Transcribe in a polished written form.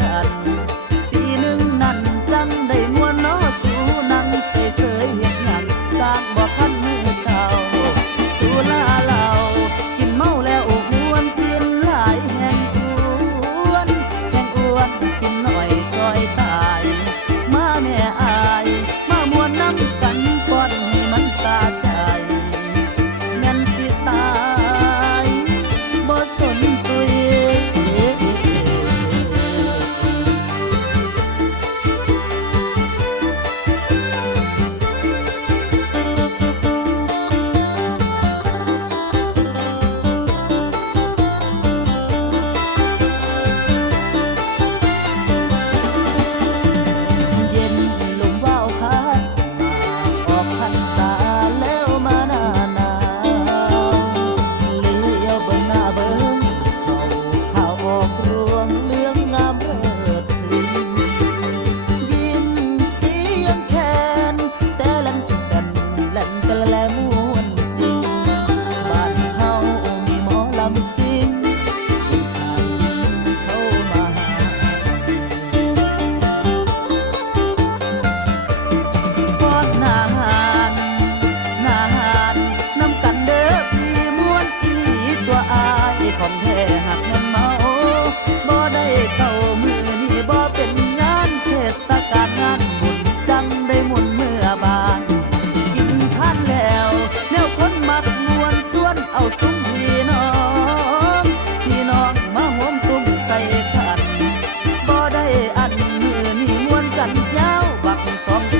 กันปีหนึ่งนั่นจังได้มวนน้อสู่นั่งเสยเสยเฮ็ดหยังสร้างบ่คันมือเจ้าสู่ลาเหล่ากินเมาแล้วอกม่วนกินหลายแห่งอ้วนกินหน่อยก้อยตายมาแม่อายมามวนน้ำกันก่อนให้มันสาใจแม่นสิตายบ่สนตัวเองของแท้หักแม่นเมาบ่ได้เข้ามือนี่บ่เป็นงานเทศกาลงานบุญจังได้หมุนเมื่อบานกินทานแล้วแนวคนมักมวนส่วนเอาซุ้มพี่น้องมาโฮมตุ้มใส่กันบ่ได้อันมือนี่มวนกันยาวบัก2